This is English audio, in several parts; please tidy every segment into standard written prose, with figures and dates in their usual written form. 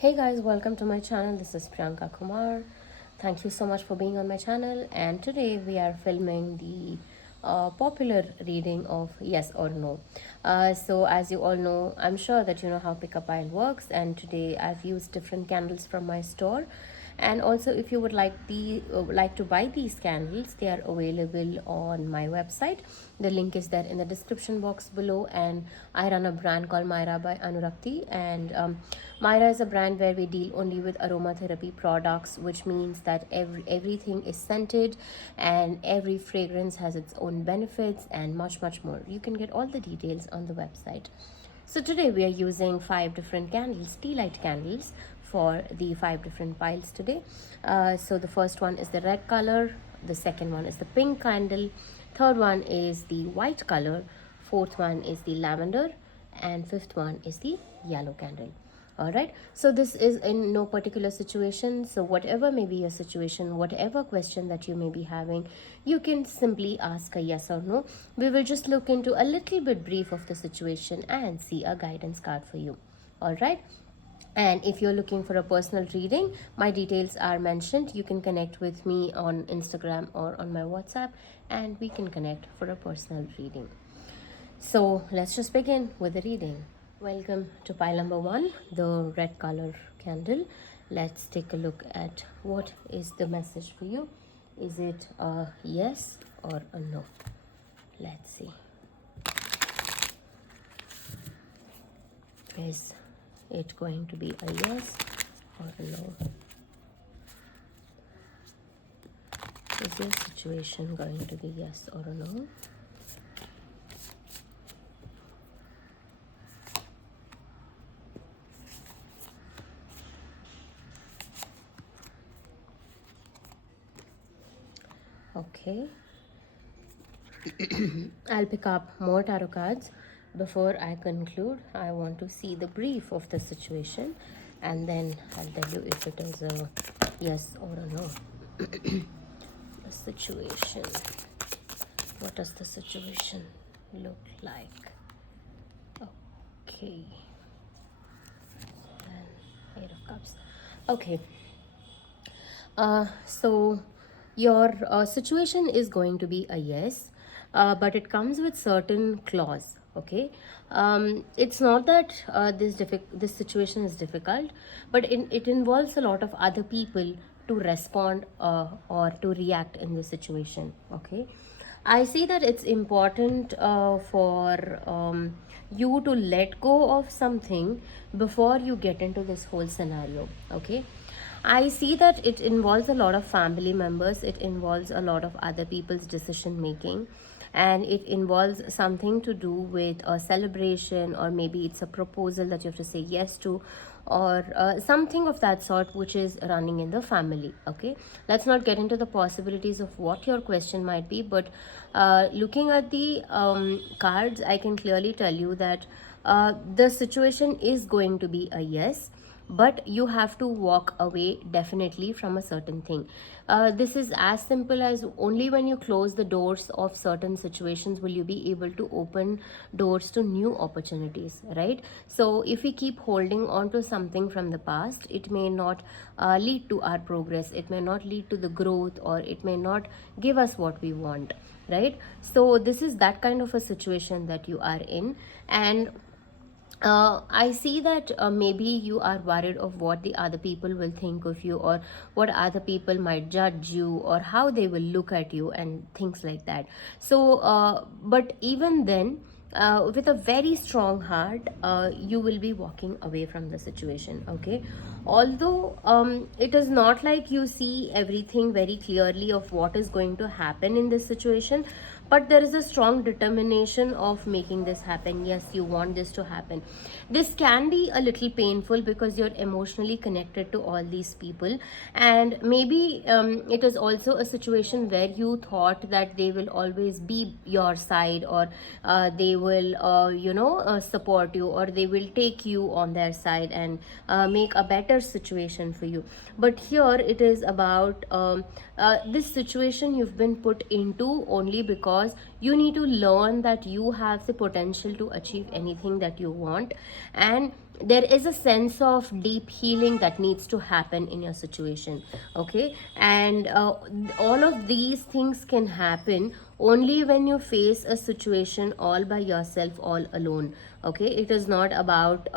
Hey guys, welcome to my channel. This is Priyanka Kumar. Thank you so much for being on my channel. And today we are filming the popular reading of Yes or No. So, as you all know, I'm sure that you know how Pickup Aisle works. And today I've used different candles from my store. And also, if you would like to buy these candles, they are available on my website. The link is there in the description box below. And I run a brand called Myra by Anurakti, and Myra is a brand where we deal only with aromatherapy products, which means that everything is scented and every fragrance has its own benefits and much more. You can get all the details on the website. So today we are using 5 different candles, tea light candles, for the 5 different piles today. So the first one is the red color, the second one is the pink candle, third one is the white color, fourth one is the lavender, and fifth one is the yellow candle. All right, so this is in no particular situation. So whatever may be your situation, whatever question that you may be having, you can simply ask a yes or no. We will just look into a little bit brief of the situation and see a guidance card for you. All right, and if you're looking for a personal reading, my details are mentioned. You can connect with me on Instagram or on my WhatsApp, and we can connect for a personal reading. So let's just begin with the reading. Welcome to pile number 1, the red color candle. Let's take a look at what is the message for you. Is it a yes or a no? Let's see. Is it going to be a yes or a no? Is your situation going to be yes or a no? Okay. I'll pick up more tarot cards. Before I conclude, I want to see the brief of the situation, and then I'll tell you if it is a yes or a no. The situation. What does the situation look like? Okay. And 8 of Cups. Okay. So your situation is going to be a yes, but it comes with certain clause. Okay, it's not that this situation is difficult, but it involves a lot of other people to respond or to react in this situation. Okay, I see that it's important for you to let go of something before you get into this whole scenario. Okay, I see that it involves a lot of family members, it involves a lot of other people's decision making, and it involves something to do with a celebration, or maybe it's a proposal that you have to say yes to, or something of that sort which is running in the family. Okay, let's not get into the possibilities of what your question might be, but looking at the cards, I can clearly tell you that the situation is going to be a yes, but you have to walk away definitely from a certain thing. This is as simple as only when you close the doors of certain situations will you be able to open doors to new opportunities, right? So if we keep holding on to something from the past, it may not lead to our progress, it may not lead to the growth, or it may not give us what we want, right? So this is that kind of a situation that you are in. And I see that maybe you are worried of what the other people will think of you, or what other people might judge you, or how they will look at you, and things like that. So, but even then, with a very strong heart, you will be walking away from the situation. Okay, although it is not like you see everything very clearly of what is going to happen in this situation, but there is a strong determination of making this happen. Yes, you want this to happen. This can be a little painful because you're emotionally connected to all these people, and maybe it is also a situation where you thought that they will always be your side, or they will support you, or they will take you on their side and make a better situation for you. But here it is about this situation you've been put into only because you need to learn that you have the potential to achieve anything that you want, and there is a sense of deep healing that needs to happen in your situation. Okay, and all of these things can happen only when you face a situation all by yourself, all alone. Okay, it is not about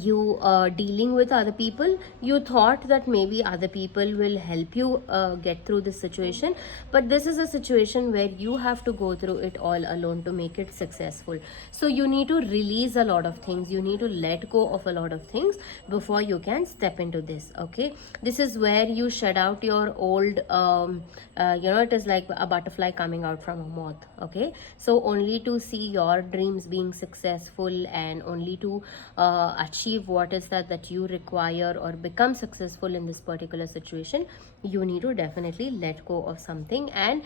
you dealing with other people. You thought that maybe other people will help you get through this situation, but this is a situation where you have to go through it all alone to make it successful. So you need to release a lot of things, you need to let go of a lot of things before you can step into this. Okay, this is where you shed out your old it is like a butterfly coming out from a moth. Okay, so only to see your dreams being successful, and only to achieve what is that you require, or become successful in this particular situation, you need to definitely let go of something, and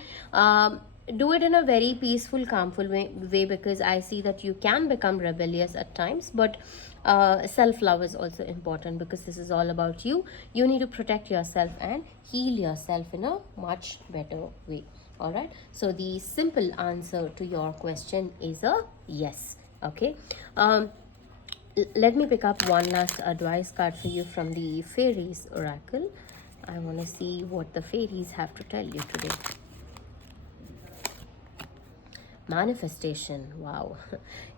do it in a very peaceful, calmful way, because I see that you can become rebellious at times, but self-love is also important, because this is all about you. You need to protect yourself and heal yourself in a much better way. All right, so the simple answer to your question is a yes. Okay, let me pick up one last advice card for you from the fairies oracle. I want to see what the fairies have to tell you today. Manifestation. Wow.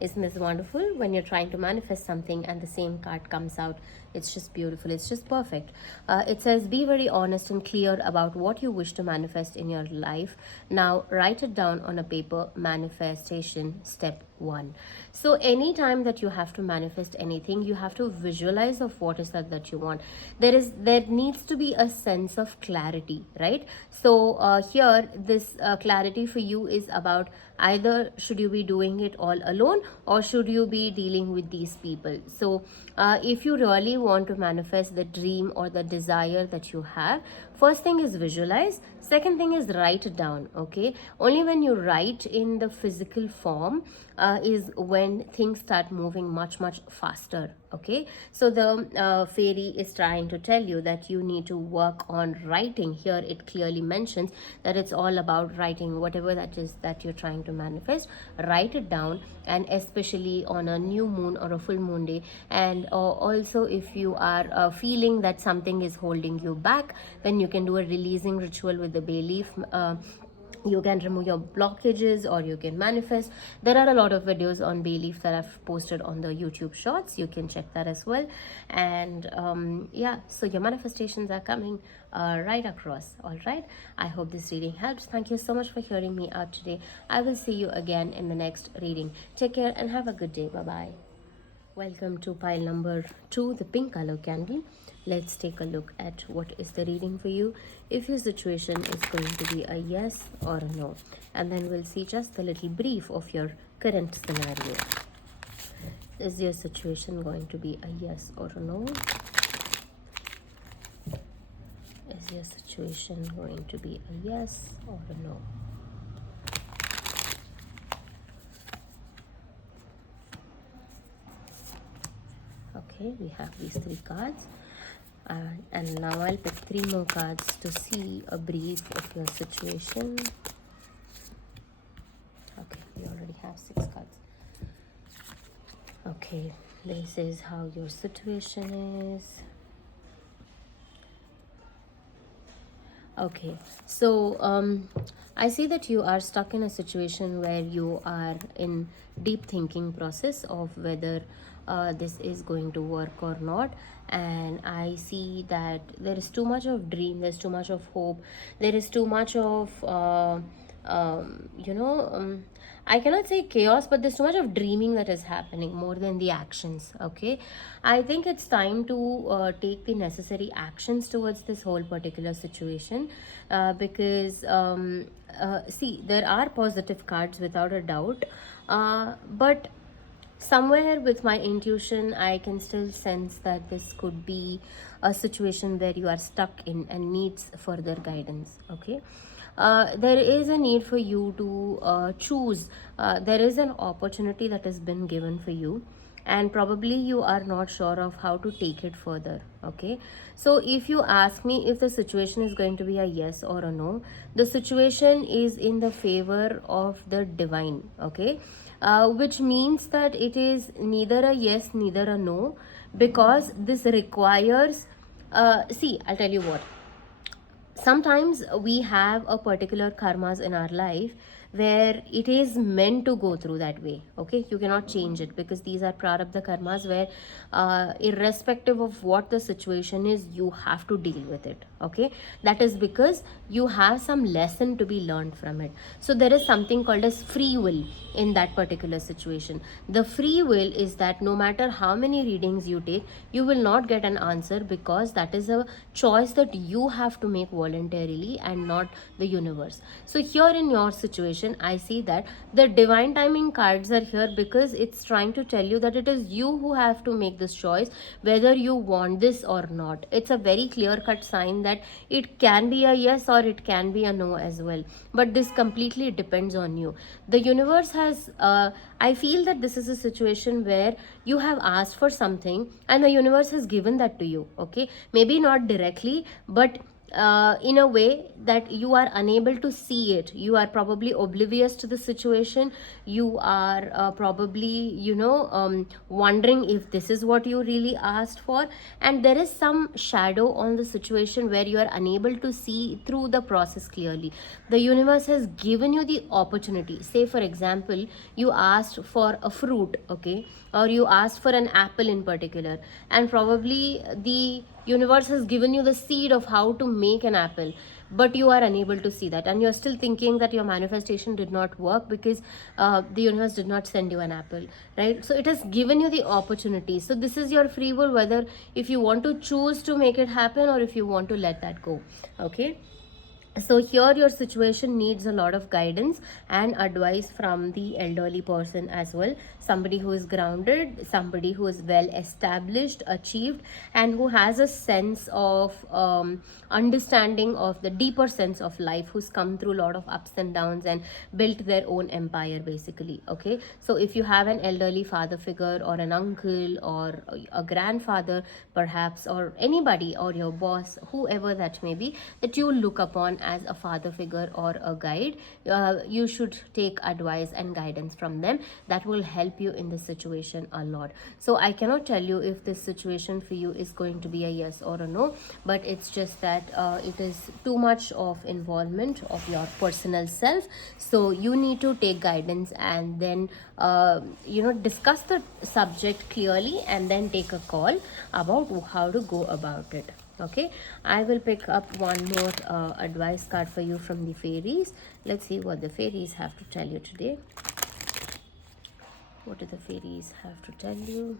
Isn't this wonderful? When you're trying to manifest something and the same card comes out, it's just beautiful, it's just perfect. It says, be very honest and clear about what you wish to manifest in your life. Now write it down on a paper. Manifestation step 1. So anytime that you have to manifest anything, you have to visualize of what is that you want. There needs to be a sense of clarity, right? So here this clarity for you is about, either should you be doing it all alone, or should you be dealing with these people. So if you really want to manifest the dream or the desire that you have, first thing is visualize, second thing is write it down. Okay, only when you write in the physical form is when things start moving much faster. Okay, so the fairy is trying to tell you that you need to work on writing. Here it clearly mentions that it's all about writing whatever that is that you're trying to manifest. Write it down, and especially on a new moon or a full moon day. And also, if you are feeling that something is holding you back, then you can do a releasing ritual with the bay leaf. You can remove your blockages, or you can manifest. There are a lot of videos on bay leaf that I've posted on the YouTube shorts. You can check that as well. And yeah, so your manifestations are coming right across. All right, I hope this reading helps. Thank you so much for hearing me out today. I will see you again in the next reading. Take care and have a good day. Bye bye. Welcome to pile number 2, the pink color candle. Let's take a look at what is the reading for you, if your situation is going to be a yes or a no. And then we'll see just a little brief of your current scenario. Is your situation going to be a yes or a no? Is your situation going to be a yes or a no? Okay, we have these 3 cards. And now I'll pick 3 more cards to see a brief of your situation. Okay, we already have 6 cards. Okay, this is how your situation is. Okay, so I see that you are stuck in a situation where you are in deep thinking process of whether this is going to work or not. And I see that there is too much of dream, there's too much of hope, there is too much of I cannot say chaos, but there's too much of dreaming that is happening more than the actions. Okay, I think it's time to take the necessary actions towards this whole particular situation, because see, there are positive cards without a doubt, but somewhere with my intuition I can still sense that this could be a situation where you are stuck in and needs further guidance. Okay, there is a need for you to choose. There is an opportunity that has been given for you, and probably you are not sure of how to take it further. Okay, so if you ask me if the situation is going to be a yes or a no, the situation is in the favor of the divine. Okay, which means that it is neither a yes, neither a no, because this requires, see, I'll tell you what, sometimes we have a particular karmas in our life where it is meant to go through that way. Okay, you cannot change it, because these are prarabdha karmas where irrespective of what the situation is, you have to deal with it. Okay, that is because you have some lesson to be learned from it. So there is something called as free will in that particular situation. The free will is that no matter how many readings you take, you will not get an answer, because that is a choice that you have to make voluntarily and not the universe. So here in your situation, I see that the divine timing cards are here because it's trying to tell you that it is you who have to make this choice whether you want this or not. It's a very clear cut sign that it can be a yes or it can be a no as well, but this completely depends on you. The universe has I feel that this is a situation where you have asked for something and the universe has given that to you. Okay, maybe not directly, but in a way that you are unable to see it. You are probably oblivious to the situation. You are probably, wondering if this is what you really asked for, and there is some shadow on the situation where you are unable to see through the process clearly. The universe has given you the opportunity. Say for example, you asked for a fruit, okay, or you asked for an apple in particular, and probably the universe has given you the seed of how to make an apple, but you are unable to see that, and you're still thinking that your manifestation did not work because the universe did not send you an apple, right? So it has given you the opportunity. So this is your free will, whether if you want to choose to make it happen or if you want to let that go. Okay, so here your situation needs a lot of guidance and advice from the elderly person as well, somebody who is grounded, somebody who is well established, achieved, and who has a sense of understanding of the deeper sense of life, who's come through a lot of ups and downs and built their own empire basically. Okay, so if you have an elderly father figure or an uncle or a grandfather perhaps, or anybody, or your boss, whoever that may be, that you look upon as a father figure or a guide, you should take advice and guidance from them. That will help you in this situation a lot. So I cannot tell you if this situation for you is going to be a yes or a no, but it's just that it is too much of involvement of your personal self. So you need to take guidance and then discuss the subject clearly and then take a call about how to go about it. Okay, I will pick up one more advice card for you from the fairies. Let's see what the fairies have to tell you today. What do the fairies have to tell you?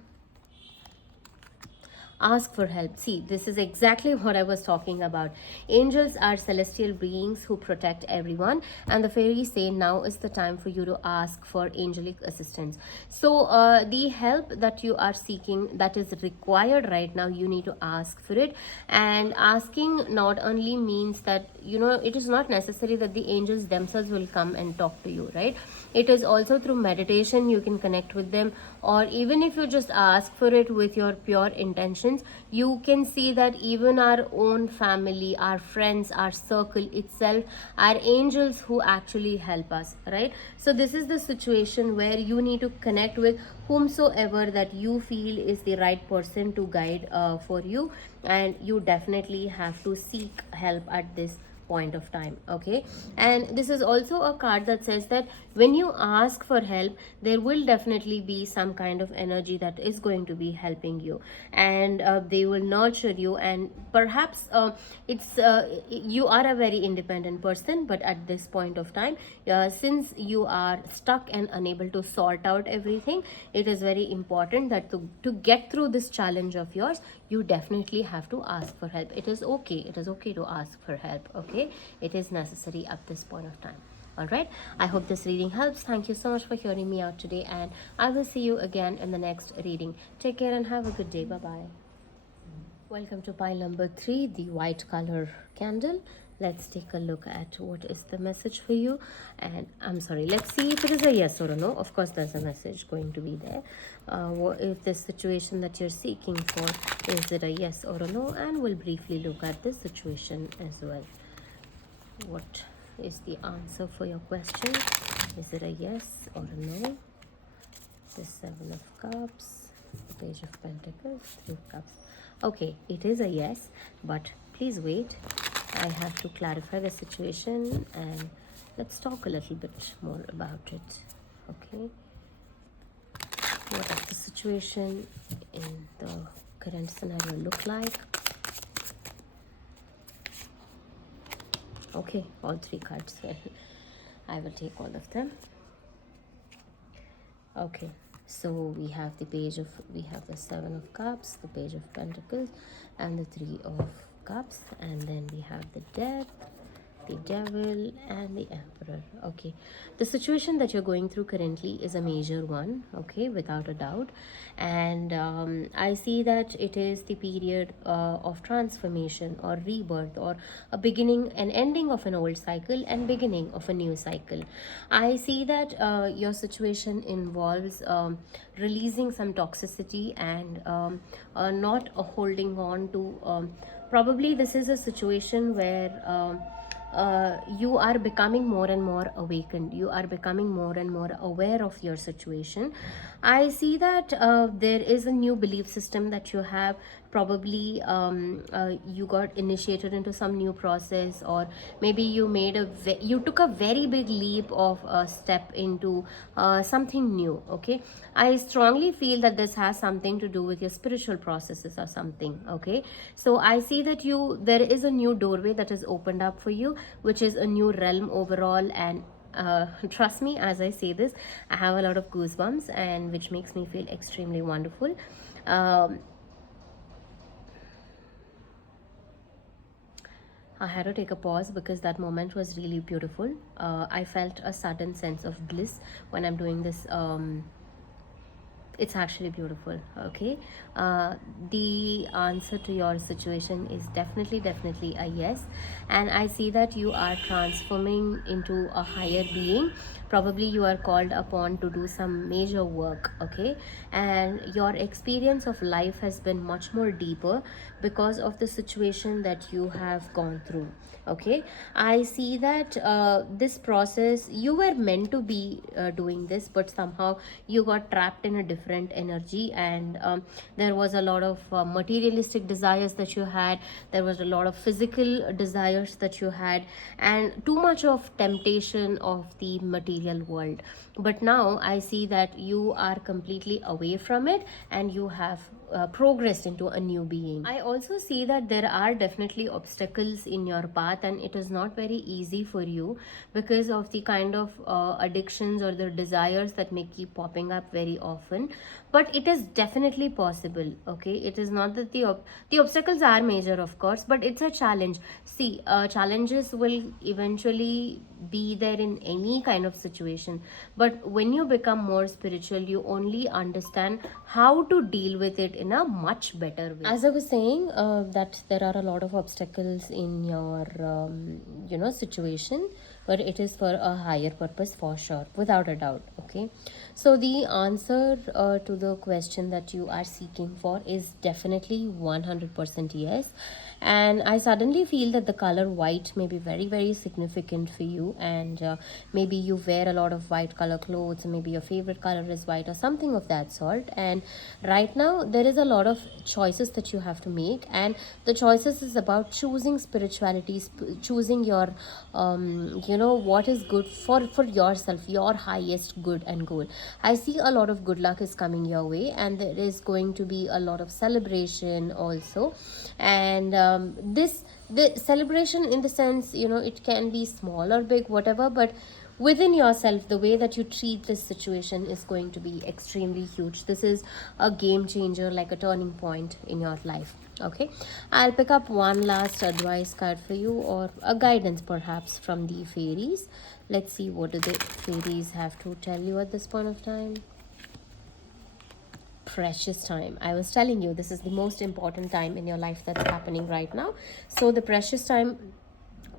Ask for help. See, this is exactly what I was talking about. Angels are celestial beings who protect everyone, and the fairies say now is the time for you to ask for angelic assistance. So the help that you are seeking, that is required right now, you need to ask for it. And asking not only means that, it is not necessary that the angels themselves will come and talk to you, right? It is also through meditation you can connect with them, or even if you just ask for it with your pure intentions, you can see that even our own family, our friends, our circle itself are angels who actually help us, right? So this is the situation where you need to connect with whomsoever that you feel is the right person to guide for you, and you definitely have to seek help at this point of time. Okay, and this is also a card that says that when you ask for help, there will definitely be some kind of energy that is going to be helping you, and they will nurture you, and perhaps it's you are a very independent person, but at this point of time, since you are stuck and unable to sort out everything, it is very important that to get through this challenge of yours, you definitely have to ask for help. It is okay to ask for help. Okay, it is necessary at this point of time. All right, I hope this reading helps. Thank you so much for hearing me out today, and I will see you again in the next reading. Take care and have a good day. Bye bye. Welcome to pile number 3, the white color candle. Let's take a look at what is the message for you. And I'm sorry, let's see if it is a yes or a no. Of course, there's a message going to be there. If this situation that you're seeking for, is it a yes or a no? And we'll briefly look at this situation as well. What is the answer for your question? Is it a yes or a no? the Seven of Cups, the Page of Pentacles, Three of Cups. Okay, it is a yes, but please wait. I have to clarify the situation and let's talk a little bit more about it. Okay, what does the situation in the current scenario look like? Okay, all three cards. I will take all of them. Okay, so we have the Seven of Cups, the Page of Pentacles, and the Three of Cups, and then we have the Death, the Devil, and the Emperor. Okay, the situation that you're going through currently is a major one, okay, without a doubt. And I see that it is the period of transformation or rebirth, or a beginning and ending of an old cycle and beginning of a new cycle. I see that your situation involves releasing some toxicity and not holding on to probably this is a situation where you are becoming more and more awakened, you are becoming more and more aware of your situation. I see that there is a new belief system that you have. Probably you got initiated into some new process, or maybe you you took a very big leap of a step into something new. Okay, I strongly feel that this has something to do with your spiritual processes or something. Okay, so I see that there is a new doorway that is opened up for you, which is a new realm overall. And trust me, as I say this, I have a lot of goosebumps, and which makes me feel extremely wonderful. I had to take a pause because that moment was really beautiful. I felt a sudden sense of bliss when I'm doing this. It's actually beautiful. Okay, the answer to your situation is definitely a yes. And I see that you are transforming into a higher being. Probably you are called upon to do some major work. Okay, and your experience of life has been much more deeper because of the situation that you have gone through. Okay, I see that this process, you were meant to be doing this, but somehow you got trapped in a different energy. And there was a lot of materialistic desires that you had, there was a lot of physical desires that you had, and too much of temptation of the material world. But now I see that you are completely away from it, and you have progressed into a new being. I also see that there are definitely obstacles in your path, and it is not very easy for you because of the kind of addictions or the desires that may keep popping up very often. But it is definitely possible. Okay, it is not that the obstacles are major, of course, but it's a challenge. See, challenges will eventually be there in any kind of situation, but when you become more spiritual, you only understand how to deal with it in a much better way. As I was saying, that there are a lot of obstacles in your situation, but it is for a higher purpose, for sure, without a doubt. Okay, so the answer to the question that you are seeking for is definitely 100% yes. And I suddenly feel that the color white may be very significant for you. And maybe you wear a lot of white color clothes, maybe your favorite color is white or something of that sort. And right now there is a lot of choices that you have to make, and the choices is about choosing spirituality, choosing your what is good for yourself, your highest good and goal. I see a lot of good luck is coming your way, and there is going to be a lot of celebration also. And the celebration, in the sense, it can be small or big, whatever, but within yourself, the way that you treat this situation is going to be extremely huge. This is a game changer, like a turning point in your life. Okay, I'll pick up one last advice card for you, or a guidance perhaps from the fairies. Let's see, what do the fairies have to tell you at this point of time. Precious time. I was telling you, this is the most important time in your life that's happening right now. So the precious time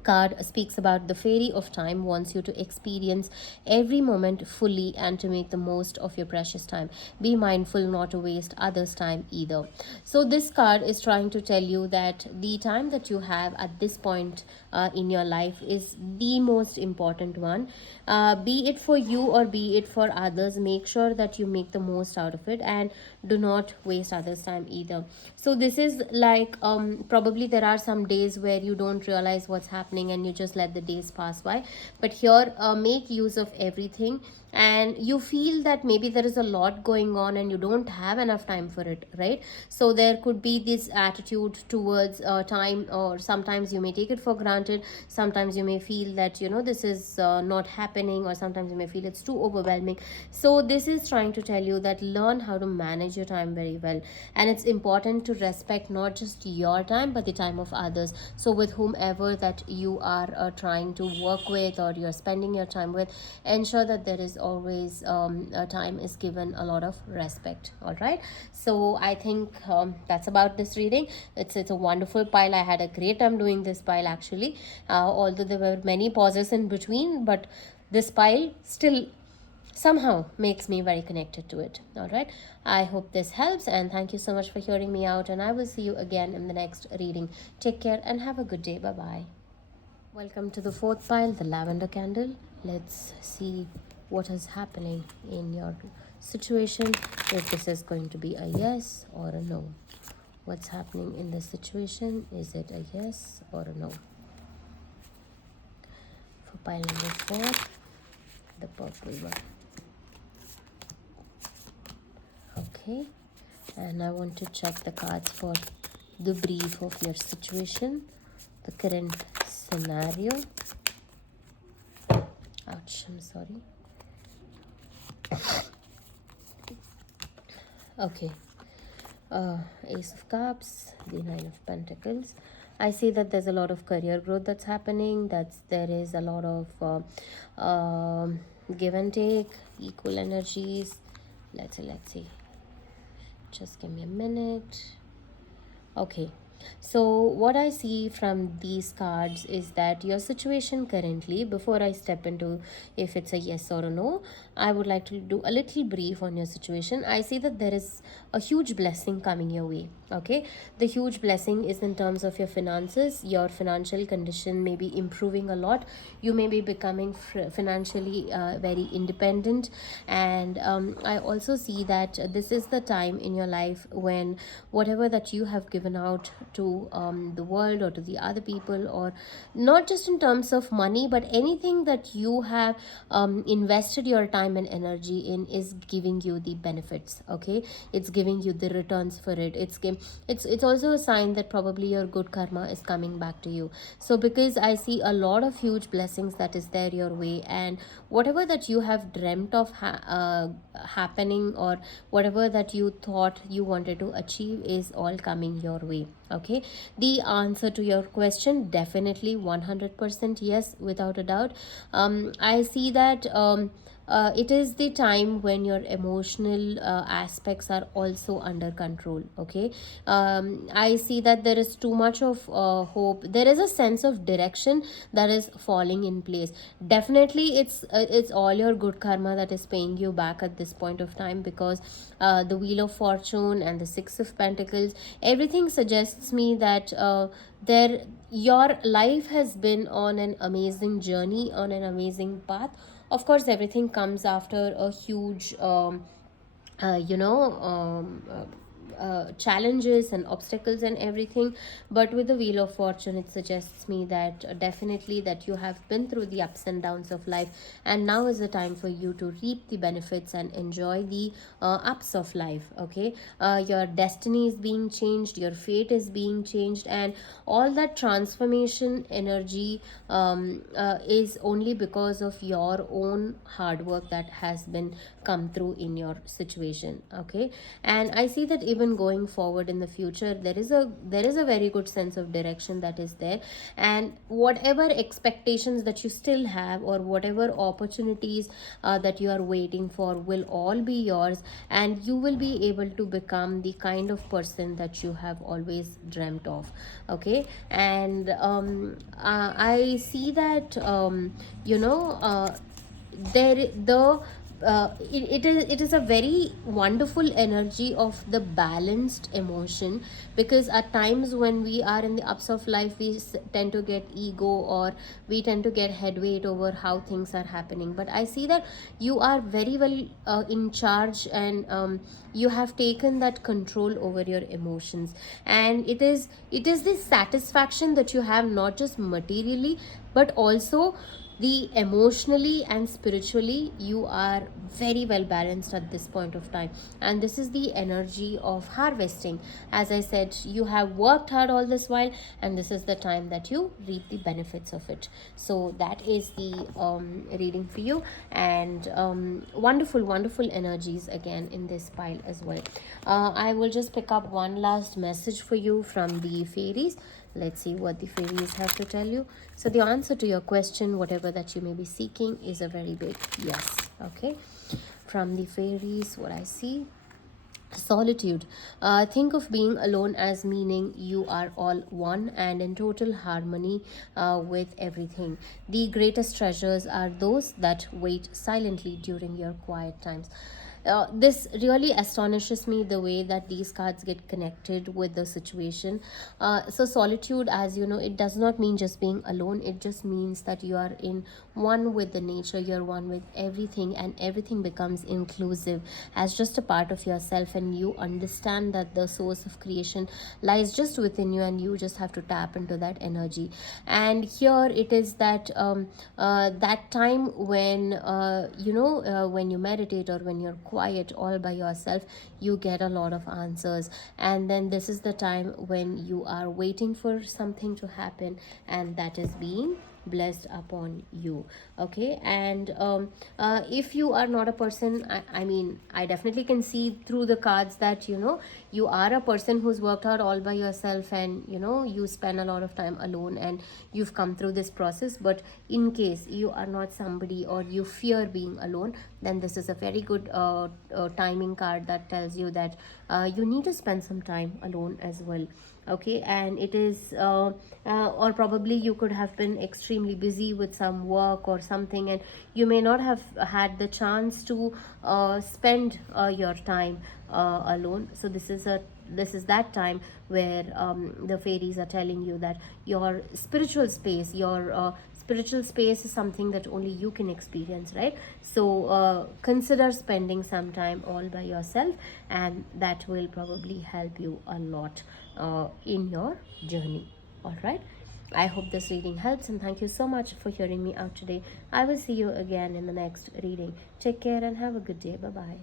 card speaks about the fairy of time wants you to experience every moment fully and to make the most of your precious time. Be mindful not to waste others time either. So this card is trying to tell you that the time that you have at this point in your life is the most important one. Be it for you or be it for others, make sure that you make the most out of it and do not waste others time either. So this is like, probably there are some days where you don't realize what's happening and you just let the days pass by, but here, make use of everything. And you feel that maybe there is a lot going on and you don't have enough time for it, right? So there could be this attitude towards time, or sometimes you may take it for granted. Sometimes you may feel that, this is not happening, or sometimes you may feel it's too overwhelming. So this is trying to tell you that learn how to manage your time very well, and it's important to respect not just your time but the time of others. So with whomever that you are trying to work with, or you're spending your time with, ensure that there is always time is given a lot of respect. All right, so I think that's about this reading. It's a wonderful pile. I had a great time doing this pile actually, although there were many pauses in between, but this pile still somehow makes me very connected to it. All right, I hope this helps, and thank you so much for hearing me out, and I will see you again in the next reading. Take care and have a good day. Bye bye. Welcome to the fourth pile, the lavender candle. Let's see what is happening in your situation, if this is going to be a yes or a no. What's happening in this situation? Is it a yes or a no? For pile number 4, the purple one. Okay, and I want to check the cards for the brief of your situation, the current scenario. Ouch, I'm sorry. Okay, Ace of Cups, the Nine of Pentacles. I see that there's a lot of career growth that's happening. There is a lot of give and take, equal energies. Let's see. Just give me a minute. Okay, so what I see from these cards is that your situation currently, before I step into if it's a yes or a no, I would like to do a little brief on your situation. I see that there is a huge blessing coming your way. Okay, the huge blessing is in terms of your finances. Your financial condition may be improving a lot. You may be becoming financially very independent, and I also see that this is the time in your life when whatever that you have given out to the world or to the other people, or not just in terms of money, but anything that you have invested your time and energy in, is giving you the benefits. Okay, it's giving you the returns for it. It's also a sign that probably your good karma is coming back to you. So because I see a lot of huge blessings that is there your way, and whatever that you have dreamt of happening, or whatever that you thought you wanted to achieve, is all coming your way. Okay, the answer to your question, definitely 100% yes, without a doubt. I see that it is the time when your emotional aspects are also under control. Okay, I see that there is too much of hope. There is a sense of direction that is falling in place. Definitely it's all your good karma that is paying you back at this point of time, because the Wheel of Fortune and the Six of Pentacles, everything suggests me that there your life has been on an amazing journey, on an amazing path. Of course, everything comes after a huge uh, you know um, challenges and obstacles and everything. But with the Wheel of Fortune, it suggests me that definitely that you have been through the ups and downs of life, and now is the time for you to reap the benefits and enjoy the ups of life. Okay, your destiny is being changed, your fate is being changed, and all that transformation energy is only because of your own hard work that has been come through in your situation. Okay, and I see that even even going forward in the future, there is a very good sense of direction that is there. And whatever expectations that you still have, or whatever opportunities that you are waiting for, will all be yours, and you will be able to become the kind of person that you have always dreamt of. Okay. And I see that there the it is a very wonderful energy of the balanced emotion, because at times when we are in the ups of life, we tend to get ego, or we tend to get head weight over how things are happening. But I see that you are very well in charge, and you have taken that control over your emotions. And it is this satisfaction that you have, not just materially, but also the emotionally and spiritually. You are very well balanced at this point of time, and this is the energy of harvesting. As I said, you have worked hard all this while, and this is the time that you reap the benefits of it. So that is the reading for you. And wonderful, wonderful energies again in this pile as well. I will just pick up one last message for you from the fairies. Let's see what the fairies have to tell you. So the answer to your question, whatever that you may be seeking, is a very big yes. Okay. From the fairies, what I see: solitude. Think of being alone as meaning you are all one and in total harmony with everything. The greatest treasures are those that wait silently during your quiet times. This really astonishes me, the way that these cards get connected with the situation. So solitude, as you know, it does not mean just being alone. It just means that you are in one with the nature, you're one with everything, and everything becomes inclusive as just a part of yourself, and you understand that the source of creation lies just within you, and you just have to tap into that energy. And here it is that that time when when you meditate, or when you're quiet all by yourself, you get a lot of answers. And then this is the time when you are waiting for something to happen, and that is being blessed upon you. Okay. And if you are not a person, I mean, I definitely can see through the cards that you are a person who's worked out all by yourself, and you spend a lot of time alone, and you've come through this process. But in case you are not somebody, or you fear being alone, then this is a very good timing card that tells you that you need to spend some time alone as well. Okay. And it is or probably you could have been extremely busy with some work or something, and you may not have had the chance to spend your time alone. So this is that time where the fairies are telling you that your spiritual space is something that only you can experience, right? So consider spending some time all by yourself, and that will probably help you a lot in your journey. All right. I hope this reading helps, and thank you so much for hearing me out today. I will see you again in the next reading. Take care and have a good day. Bye bye.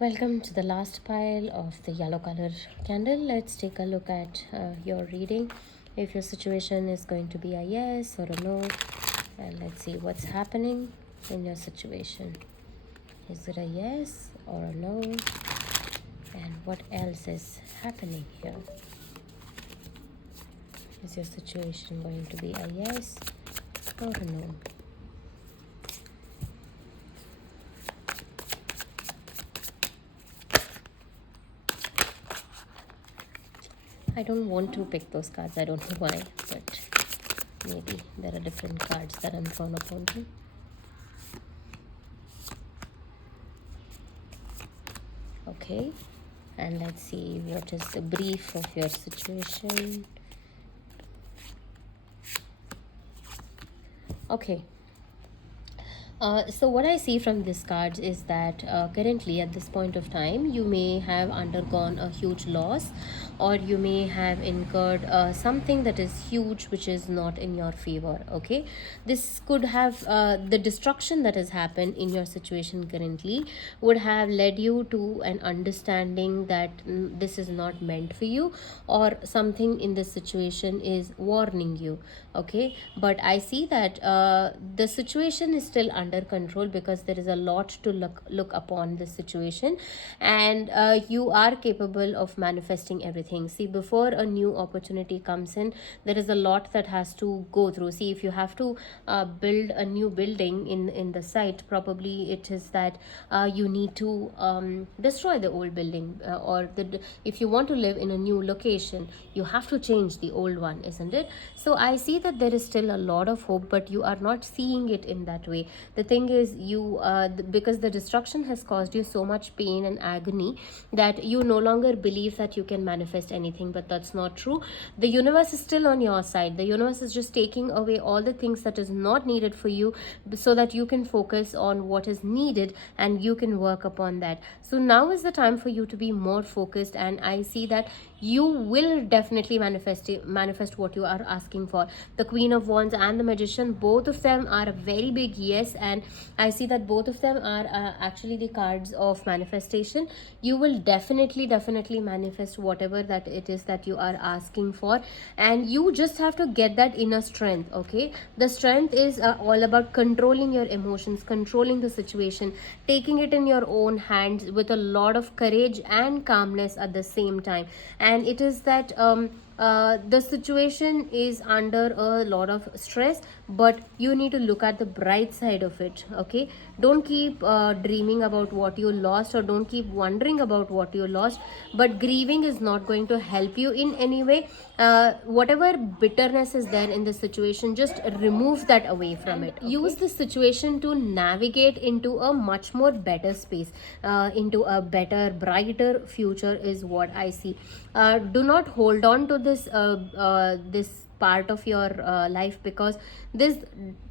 Welcome to the last pile of the yellow color candle. Let's take a look at your reading. If your situation is going to be a yes or a no, and let's see what's happening in your situation. Is it a yes or a no? And what else is happening here? Is your situation going to be a yes or a no? I don't want to pick those cards. I don't know why, but maybe there are different cards that I'm thrown upon you. Okay, and let's see what is the brief of your situation. Okay. So what I see from this card is that currently at this point of time, you may have undergone a huge loss, or you may have incurred something that is huge which is not in your favor. Okay, this could have the destruction that has happened in your situation currently would have led you to an understanding that this is not meant for you, or something in this situation is warning you. Okay, but I see that the situation is still under control, because there is a lot to look upon this situation, and you are capable of manifesting everything. See, before a new opportunity comes in, there is a lot that has to go through. See, if you have to build a new building in the site, probably it is that you need to destroy the old building, or if you want to live in a new location, you have to change the old one, isn't it? So I see that there is still a lot of hope, but you are not seeing it in that way. The thing is, you because the destruction has caused you so much pain and agony, that you no longer believe that you can manifest anything. But that's not true. The universe is still on your side. The universe is just taking away all the things that is not needed for you, so that you can focus on what is needed and you can work upon that. So now is the time for you to be more focused, and I see that you will definitely manifest what you are asking for. The Queen of Wands and the Magician, both of them are a very big yes, and I see that both of them are actually the cards of manifestation. You will definitely manifest whatever that it is that you are asking for, and you just have to get that inner strength. Okay, the strength is all about controlling your emotions, controlling the situation, taking it in your own hands with a lot of courage and calmness at the same time. And it is that the situation is under a lot of stress, but you need to look at the bright side of it. Okay, don't keep dreaming about what you lost, or don't keep wondering about what you lost. But grieving is not going to help you in any way. Whatever bitterness is there in the situation, just remove that away from it. Okay? Use this situation to navigate into a much more better space, into a better, brighter future is what I see. Do not hold on to this part of your life, because this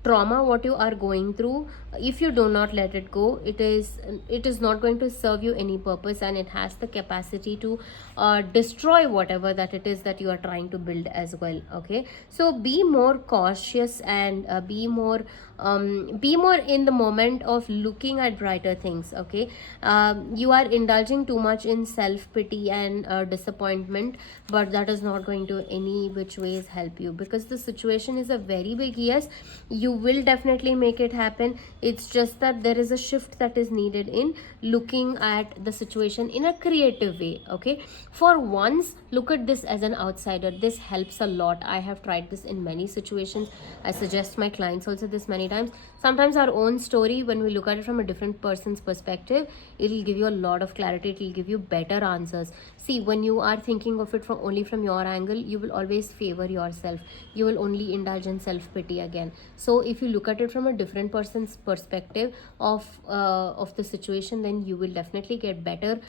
trauma what you are going through, if you do not let it go, it is not going to serve you any purpose, and it has the capacity to destroy whatever that it is that you are trying to build as well. Okay, so be more cautious, and be more in the moment of looking at brighter things. Okay, you are indulging too much in self pity and disappointment, but that is not going to any which ways help you, because the situation is a very big yes. You will definitely make it happen. It's just that there is a shift that is needed in looking at the situation in a creative way. Okay, for once, look at this as an outsider. This helps a lot. I have tried this in many situations. I suggest my clients also this many times. Sometimes our own story, when we look at it from a different person's perspective, it will give you a lot of clarity. It will give you better answers. See, when you are thinking of it from only from your angle, you will always favor yourself. You will only indulge in self pity again. So if you look at it from a different person's perspective of the situation, then you will definitely get better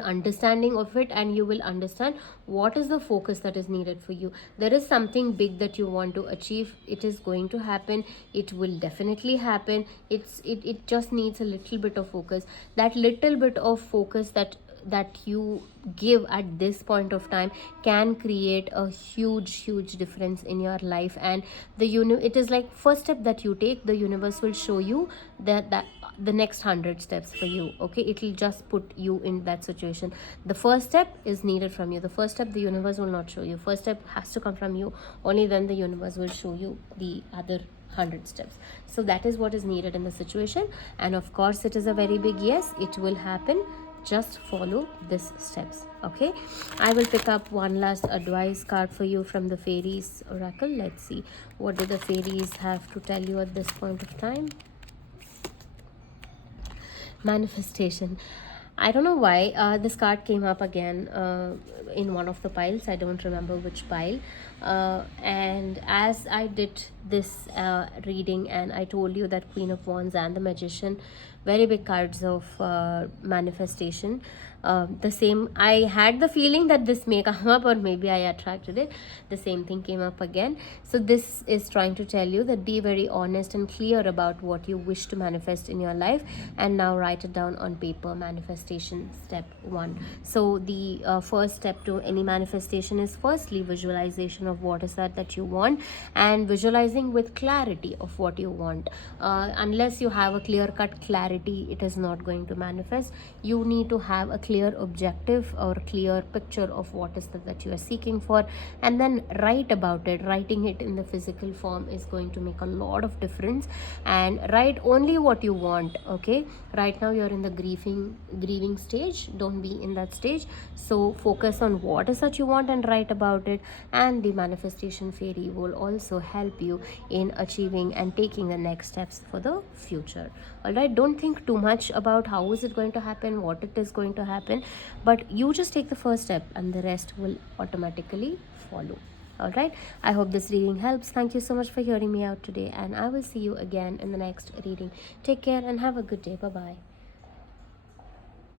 understanding of it, and you will understand what is the focus that is needed for you. There is something big that you want to achieve. It is going to happen. It will definitely happen. It just needs a little bit of focus. That little bit of focus that you give at this point of time can create a huge difference in your life. And it is like first step that you take, the universe will show you that the next 100 steps for you. Okay, it will just put you in that situation. The first step is needed from you. The first step the universe will not show you. First step has to come from you. Only then the universe will show you the other 100 steps. So that is what is needed in the situation, and of course it is a very big yes. It will happen. Just follow these steps. Okay, I will pick up one last advice card for you from the fairies oracle. Let's see, what do the fairies have to tell you at this point of time? Manifestation. I don't know why this card came up again in one of the piles. I don't remember which pile. And as I did this reading, and I told you that Queen of Wands and the Magician, very big cards of manifestation. The same, I had the feeling that this may come up, or maybe I attracted it. The same thing came up again. So this is trying to tell you that be very honest and clear about what you wish to manifest in your life, and now write it down on paper. Manifestation step 1. So the first step to any manifestation is firstly visualization of what is that you want, and visualizing with clarity of what you want. Unless you have a clear cut clarity, it is not going to manifest. You need to have a clear objective or clear picture of what is that you are seeking for, and then write about it. Writing it in the physical form is going to make a lot of difference. And write only what you want. Okay, right now you're in the grieving stage, don't be in that stage. So focus on what is that you want and write about it, and the manifestation fairy will also help you in achieving and taking the next steps for the future. All right, don't think too much about how is it going to happen, what it is going to happen, but you just take the first step and the rest will automatically follow. All right, I hope this reading helps. Thank you so much for hearing me out today, and I will see you again in the next reading. Take care and have a good day. Bye bye.